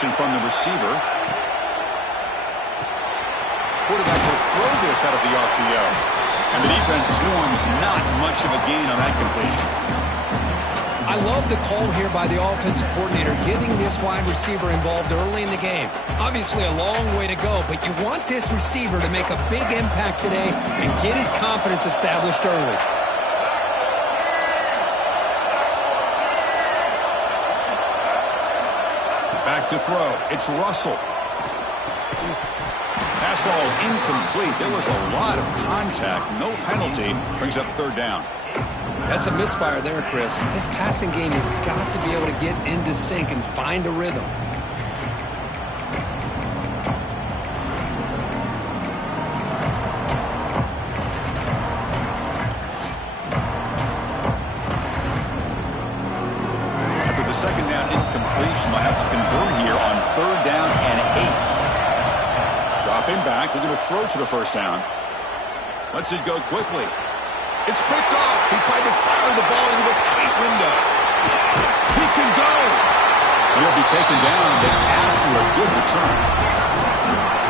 from the receiver. Quarterback will throw this out of the RPO. And the defense swarms, not much of a gain on that completion. I love the call here by the offensive coordinator, getting this wide receiver involved early in the game. Obviously a long way to go, but you want this receiver to make a big impact today and get his confidence established early. Back to throw. It's Russell. Pass ball is incomplete. There was a lot of contact. No penalty. Brings up third down. That's a misfire there, Chris. This passing game has got to be able to get into sync and find a rhythm. After the second down incompletion, they'll have to convert here on third down and 8. Dropping back. They're going to throw for the first down. Lets it go quickly. It's picked off. He tried to fire the ball into a tight window. He can go. He'll be taken down, but after a good return.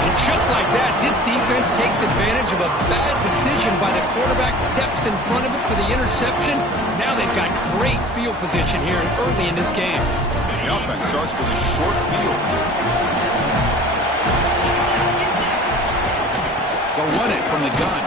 And just like that, this defense takes advantage of a bad decision by the quarterback, steps in front of it for the interception. Now they've got great field position here early in this game. The offense starts with a short field. They'll run it from the gun.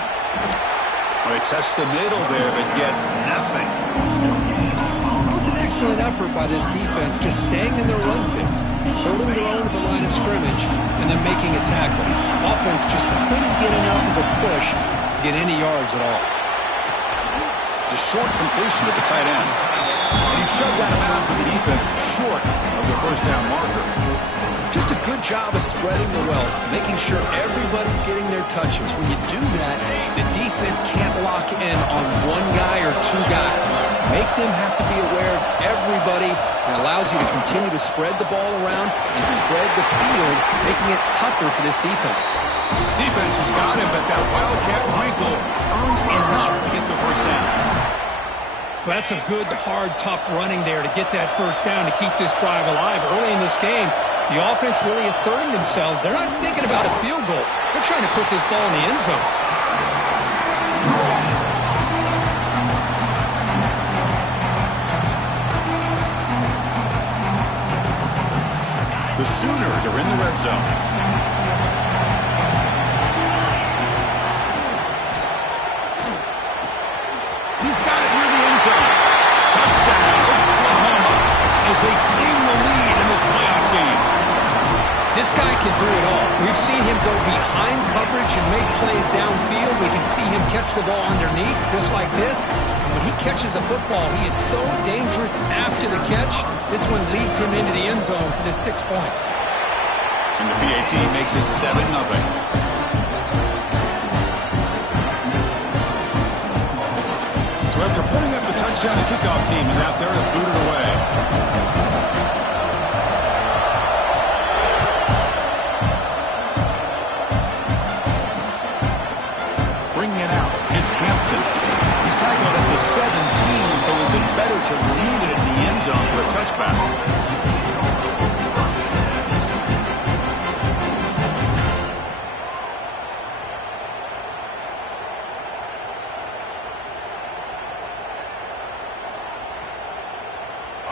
They test the middle there, but get nothing. It was an excellent effort by this defense, just staying in their run fits, holding their own at the line of scrimmage, and then making a tackle. Offense just couldn't get enough of a push to get any yards at all. The short completion to the tight end. And he shoved out of bounds, but the defense short of the first down marker. Just a good job of spreading the wealth, making sure everybody's getting their touches. When you do that, the defense can't lock in on one guy or two guys. Make them have to be aware of everybody, and allows you to continue to spread the ball around and spread the field, making it tougher for this defense. Defense has got him, but that Wildcat wrinkle earns enough to get the first down. But that's a good, hard, tough running there to get that first down to keep this drive alive early in this game. The offense really asserting themselves. They're not thinking about a field goal. They're trying to put this ball in the end zone. The Sooners are in the red zone. He's got it near the end zone. Touchdown, Oklahoma, as they claim the lead in this playoff game. This guy can do it all. We've seen him go behind coverage and make plays downfield. We can see him catch the ball underneath, just like this. And when he catches a football, he is so dangerous after the catch. This one leads him into the end zone for the 6 points. And the PAT makes it 7-0. So after putting up the touchdown, the kickoff team is out there to boot it away. He's tackled at the 17, so it would have been better to leave it in the end zone for a touchback.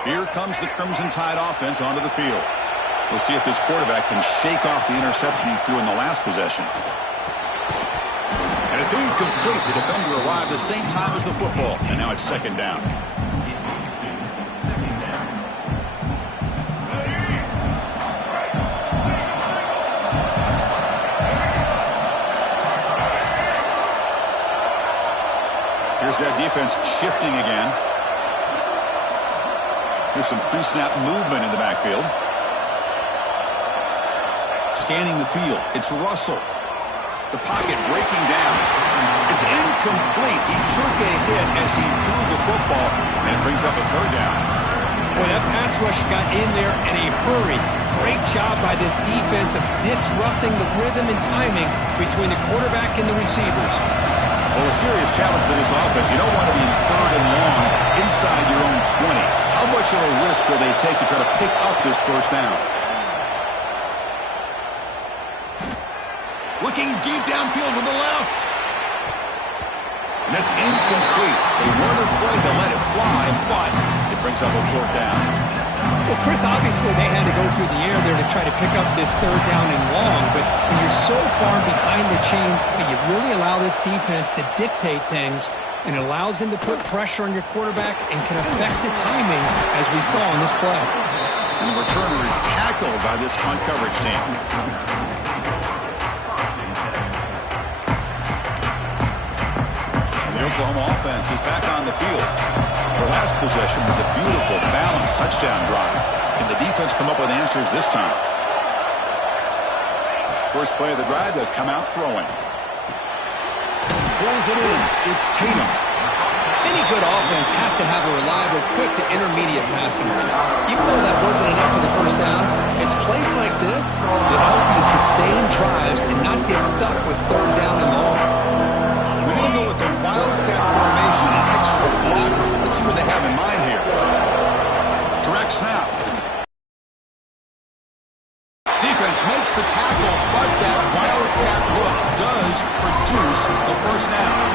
Here comes the Crimson Tide offense onto the field. We'll see if this quarterback can shake off the interception he threw in the last possession. And it's incomplete. The defender arrived the same time as the football, and now it's second down. Here's that defense shifting again. Here's some pre-snap movement in the backfield. Scanning the field. It's Russell. The pocket breaking down. It's incomplete. He took a hit as he threw the football, and it brings up a third down. Boy, that pass rush got in there in a hurry. Great job by this defense of disrupting the rhythm and timing between the quarterback and the receivers. Well, a serious challenge for this offense. You don't want to be in third and long inside your own 20. How much of a risk will they take to try to pick up this first down? Looking deep downfield to the left. And that's incomplete. They weren't afraid to let it fly, but it brings up a 4th down. Well, Chris, obviously they had to go through the air there to try to pick up this 3rd down and long, but when you're so far behind the chains, you really allow this defense to dictate things, and it allows them to put pressure on your quarterback and can affect the timing, as we saw in this play. And the returner is tackled by this punt coverage team. The Oklahoma offense is back on the field. Their last possession was a beautiful, balanced touchdown drive. Can the defense come up with answers this time? First play of the drive, they'll come out throwing. Pulls it in. It's Tatum. Any good offense has to have a reliable, quick to intermediate passing game. Even though that wasn't enough for the 1st down, it's plays like this that help you sustain drives and not get stuck with 3rd down and long. We're going to go with the wildcat formation, extra blocker. Let's see what they have in mind here. Direct snap. Defense makes the tackle, but that wildcat look does produce the 1st down.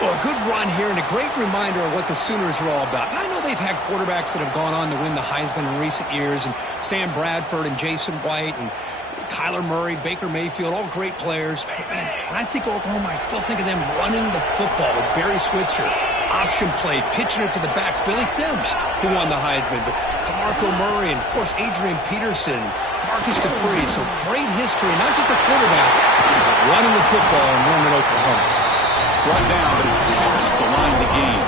Well, a good run here and a great reminder of what the Sooners are all about. And I know they've had quarterbacks that have gone on to win the Heisman in recent years, and Sam Bradford and Jason White and Kyler Murray, Baker Mayfield, all great players. But, man, when I think Oklahoma, I still think of them running the football with Barry Switzer. Option play, pitching it to the backs. Billy Sims, who won the Heisman. But DeMarco Murray and, of course, Adrian Peterson, Marcus Dupree. So great history, not just of quarterbacks, but running the football in Norman, Oklahoma. Brought down, but it's past the line of the game.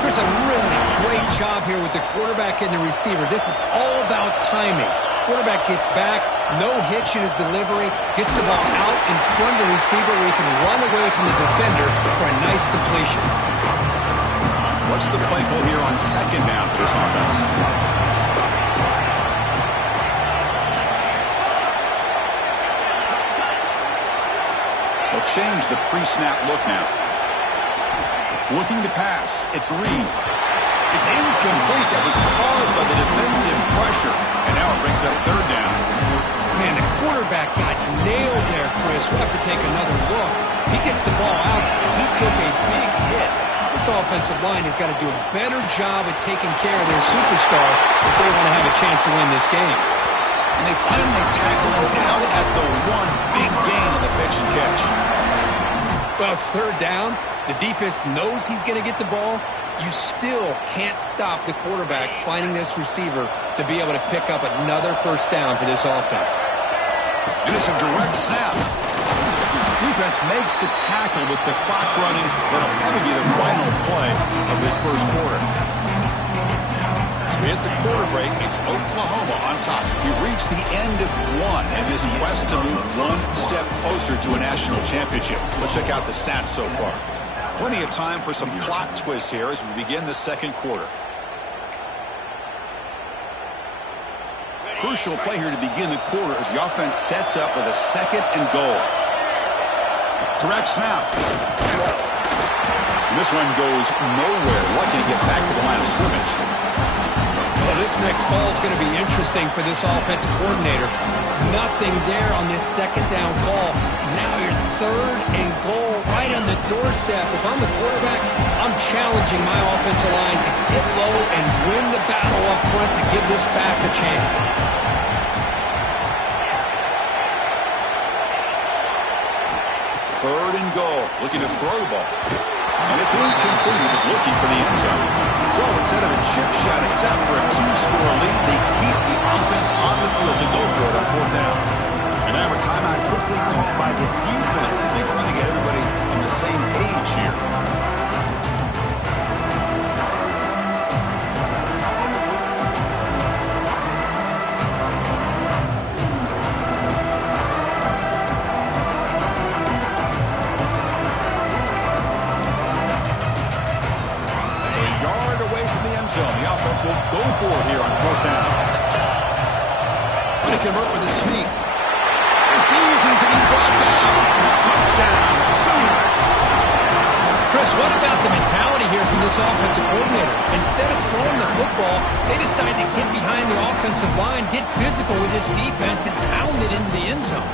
Chris, a really great job here with the quarterback and the receiver. This is all about timing. Quarterback gets back, no hitch in his delivery, gets the ball out in front of the receiver where he can run away from the defender for a nice completion. What's the play call here on 2nd down for this offense? They'll change the pre-snap look now. Looking to pass. It's Reed. It's incomplete. That was caused by the defensive pressure. And now it brings up 3rd down. Man, the quarterback got nailed there, Chris. We'll have to take another look. He gets the ball out. He took a big hit. This offensive line has got to do a better job at taking care of their superstar if they want to have a chance to win this game. And they finally tackle him down at the 1 big gain on the pitch and catch. Well, it's 3rd down. The defense knows he's going to get the ball. You still can't stop the quarterback finding this receiver to be able to pick up another 1st down for this offense. And it's a direct snap. Defense makes the tackle with the clock running. That'll probably be the final play of this 1st quarter. As we hit the quarter break, it's Oklahoma on top. We've reached the end of 1 in this quest to move 1 step closer to a national championship. Let's check out the stats so far. Plenty of time for some plot twists here as we begin the 2nd quarter. Crucial play here to begin the quarter as the offense sets up with a 2nd and goal. Direct snap. And this one goes nowhere. Lucky to get back to the line of scrimmage. Well, this next call is going to be interesting for this offensive coordinator. Nothing there on this 2nd down call. Now you're 3rd and goal right on the doorstep. If I'm the quarterback, I'm challenging my offensive line to get low and win the battle up front to give this back a chance. 3rd and goal. Looking to throw the ball. And it's incomplete. He was looking for the end zone. So instead of a chip shot attempt for a 2-score lead, they keep the offense on the field to go for it on 4th down. And now a timeout quickly called by the defense as they try to get everybody on the same page here. The offense will go for it here on 4th down. Trying to convert with a sneak. Refusing to be brought down. Touchdown, Sooners. Chris, what about the mentality here from this offensive coordinator. Instead of throwing the football, they decided to get behind the offensive line, get physical with this defense, and pound it into the end zone.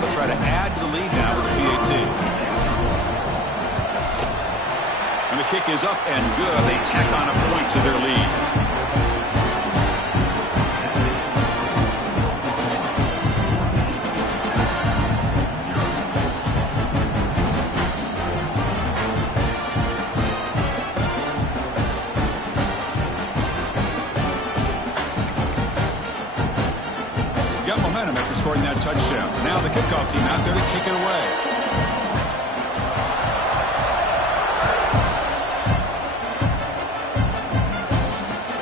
They'll try to add to the lead now with the PAT. And the kick is up and good. They tack on a point to their lead. Got momentum after scoring that touchdown. Now the kickoff team out there to kick it away.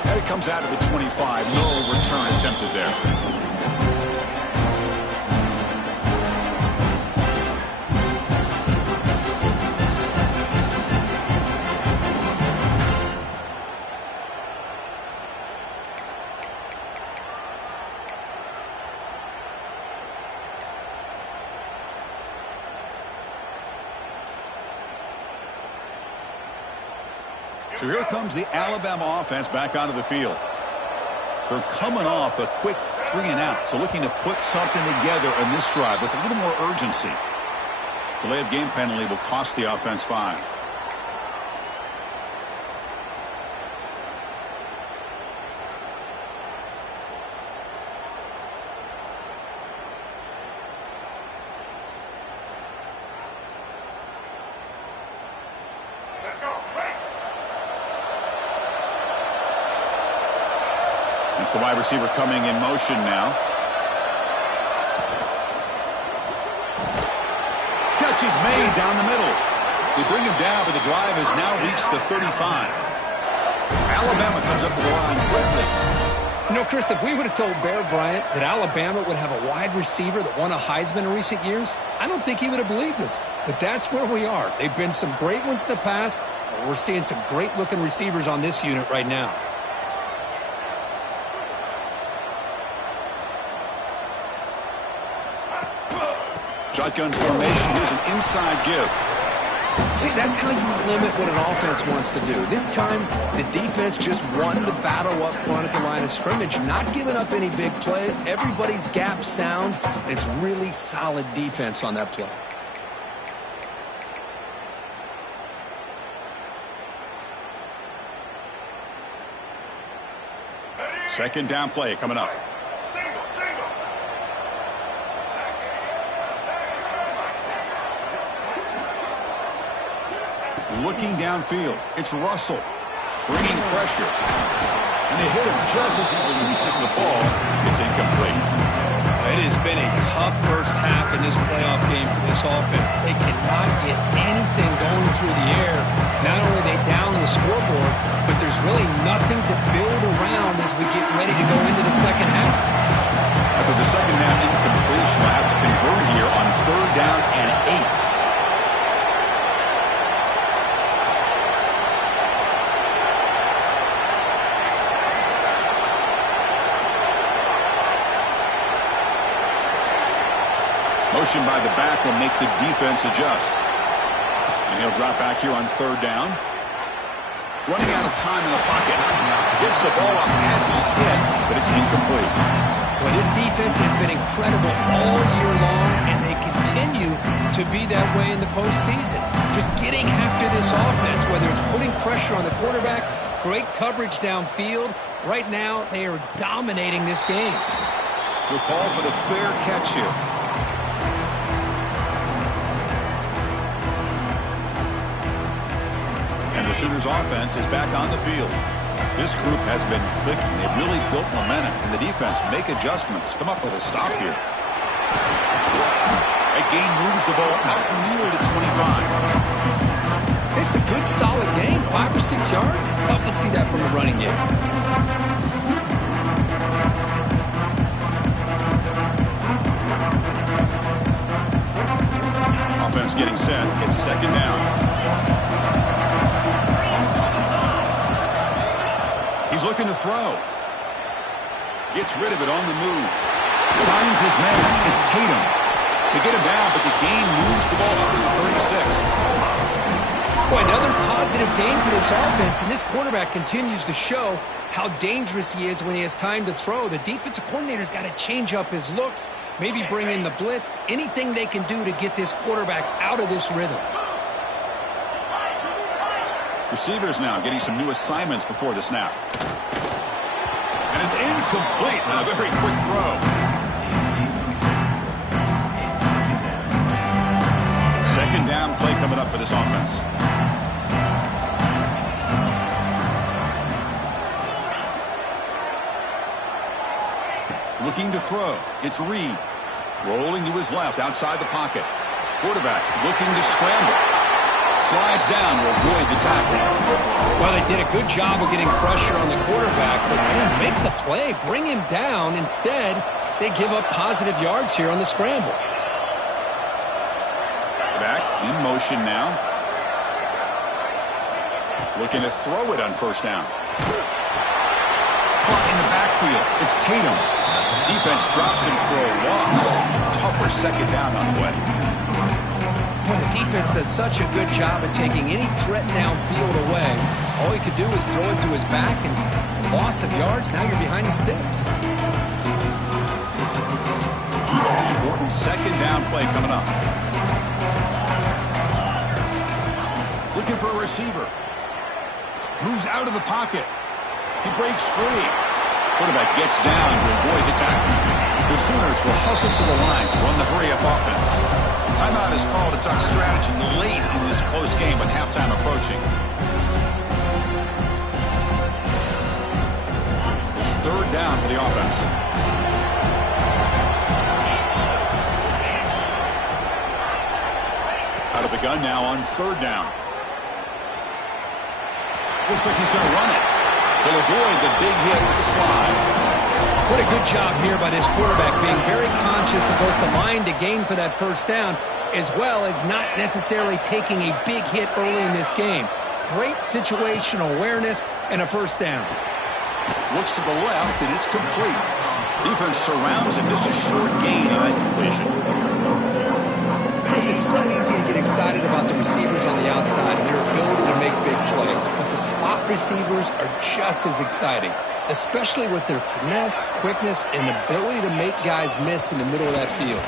And it comes out of the 25. No return attempted there. So here comes the Alabama offense back onto the field. They're coming off a quick 3-and-out, so looking to put something together in this drive with a little more urgency. Delay of game penalty will cost the offense 5. It's the wide receiver coming in motion now. Catch is made down the middle. They bring him down, but the drive has now reached the 35. Alabama comes up to the line quickly. You know, Chris, if we would have told Bear Bryant that Alabama would have a wide receiver that won a Heisman in recent years, I don't think he would have believed us. But that's where we are. They've been some great ones in the past, and we're seeing some great-looking receivers on this unit right now. Shotgun formation. Here's an inside give. See, that's how you limit what an offense wants to do. This time, the defense just won the battle up front at the line of scrimmage, not giving up any big plays. Everybody's gap sound, and it's really solid defense on that play. Second down play coming up. Looking downfield, it's Russell bringing pressure, and they hit him just as he releases the ball. It's incomplete. It has been a tough first half in this playoff game for this offense. They cannot get anything going through the air. Not only are they down the scoreboard, but there's really nothing to build around as we get ready to go into the second half. After the second down incompletion, we'll have to convert here on 3rd down and 8. Motion by the back will make the defense adjust. And he'll drop back here on 3rd down. Running out of time in the pocket. Gets the ball up as he's hit, but it's incomplete. Well, this defense has been incredible all year long, and they continue to be that way in the postseason. Just getting after this offense, whether it's putting pressure on the quarterback, great coverage downfield. Right now, they are dominating this game. We'll call for the fair catch here. The Sooners offense is back on the field. This group has been clicking. They've really built momentum, and the defense make adjustments. Come up with a stop here. That gain moves the ball out near the 25. It's a good, solid game. 5 or 6 yards. Love to see that from a running game. Offense getting set. It's 2nd down. He's looking to throw. Gets rid of it on the move. Finds his man. It's Tatum. They get him down, but the gain moves the ball up to the 36. Boy, another positive game for this offense, and this quarterback continues to show how dangerous he is when he has time to throw. The defensive coordinator's got to change up his looks, maybe bring in the blitz, anything they can do to get this quarterback out of this rhythm. Receivers now getting some new assignments before the snap. And it's incomplete on a very quick throw. Second down play coming up for this offense. Looking to throw. It's Reed. Rolling to his left outside the pocket. Quarterback looking to scramble. Slides down to avoid the tackle. Well, they did a good job of getting pressure on the quarterback, but man, make the play, bring him down. Instead, they give up positive yards here on the scramble. Back in motion now. Looking to throw it on first down. Caught in the backfield. It's Tatum. Defense drops him for a loss. Tougher second down on the way. Boy, the defense does such a good job of taking any threat downfield away. All he could do is throw it to his back, and loss of yards, now you're behind the sticks. Important second down play coming up. Looking for a receiver. Moves out of the pocket. He breaks free. Quarterback gets down to avoid the tackle. The Sooners will hustle to the line to run the hurry-up offense. Timeout is called to talk strategy late in this close game with halftime approaching. It's third down for the offense. Out of the gun now on third down. Looks like he's going to run it. He'll avoid the big hit with the slide. What a good job here by this quarterback, being very conscious of both the line to gain for that first down, as well as not necessarily taking a big hit early in this game. Great situational awareness and a first down. Looks to the left, and it's complete. Defense surrounds him. Just a short gain on that completion. Chris, it's so easy to get excited about the receivers on the outside and their ability to make big plays, but the slot receivers are just as exciting, especially with their finesse, quickness, and ability to make guys miss in the middle of that field.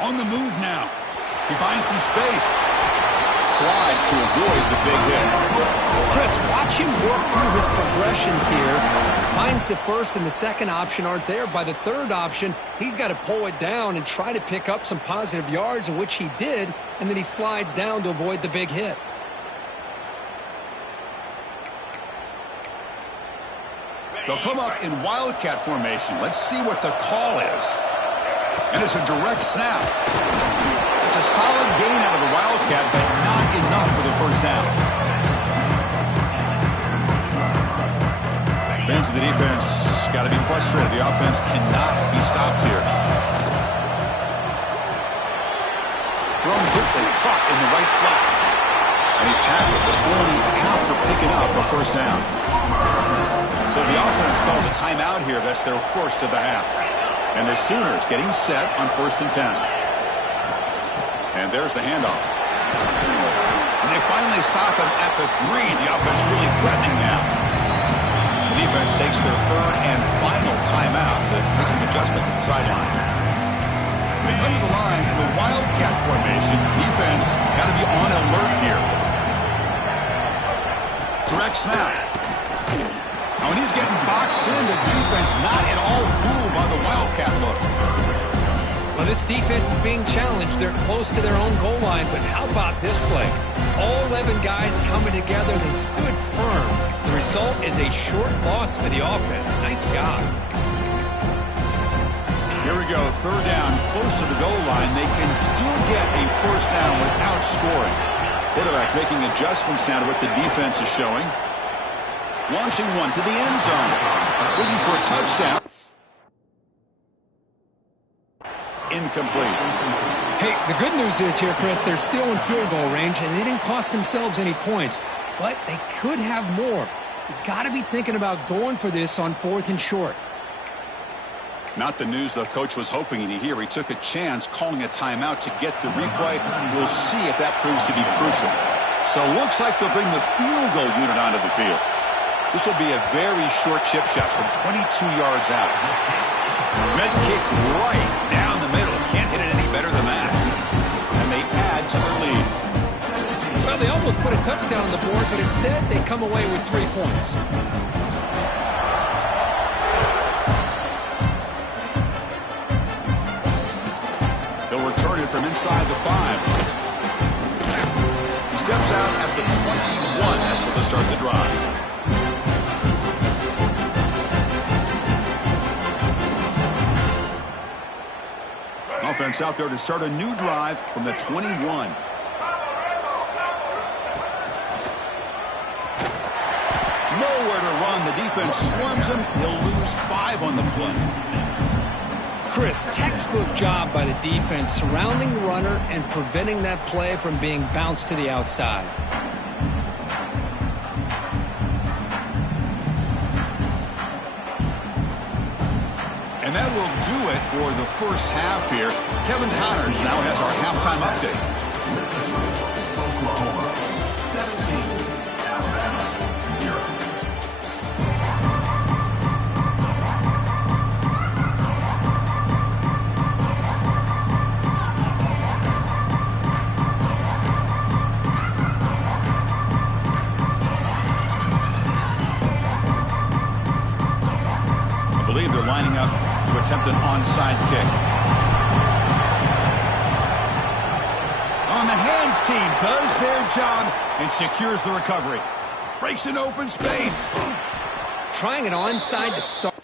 On the move now. He finds some space. Slides to avoid the big hit. Chris, watch him work through his progressions here. Finds the first and the second option aren't there. By the third option, he's got to pull it down and try to pick up some positive yards, which he did, and then he slides down to avoid the big hit. They'll come up in wildcat formation. Let's see what the call is. And it's a direct snap. It's a solid gain out of the wildcat, but not enough for the first down. Fans of the defense got to be frustrated. The offense cannot be stopped here. Thrown quickly, caught in the right flat. And he's tackled, but only after picking up a first down. So the offense calls a timeout here. That's their first of the half. And the Sooners getting set on 1st and 10. And there's the handoff. And they finally stop him at the 3. The offense really threatening now. The defense takes their third and final timeout to make some adjustments at the sideline. They come to the line in the wildcat formation. Defense got to be on alert here. Direct snap. Now, when he's getting boxed in, the defense not at all fooled by the wildcat look. Well, this defense is being challenged. They're close to their own goal line, but how about this play? All 11 guys coming together. They stood firm. The result is a short loss for the offense. Nice job. Here we go. Third down, close to the goal line. They can still get a first down without scoring. Quarterback making adjustments now to what the defense is showing. Launching one to the end zone. Looking for a touchdown. It's incomplete. Hey, the good news is here, Chris, they're still in field goal range, and they didn't cost themselves any points. But they could have more. You got to be thinking about going for this on 4th and short. Not the news the coach was hoping to hear. He took a chance calling a timeout to get the replay. We'll see if that proves to be crucial. So it looks like they'll bring the field goal unit onto the field. This will be a very short chip shot from 22 yards out. Med kick right down the middle. Can't hit it any better than that. And they add to their lead. Well, they almost put a touchdown on the board, but instead they come away with 3 points. They'll return it from inside the 5. He steps out at the 21. That's where they'll start the drive. Offense out there to start a new drive from the 21. Nowhere to run. The defense swarms him. He'll lose 5 on the play. Chris, textbook job by the defense surrounding the runner and preventing that play from being bounced to the outside. And that will do it for the first half here. Kevin Connors now has our halftime update. Oklahoma 17, Alabama 0. I believe they're lining up to attempt an onside kick. On the hands team does their job and secures the recovery. Breaks an open space. Trying an onside to start.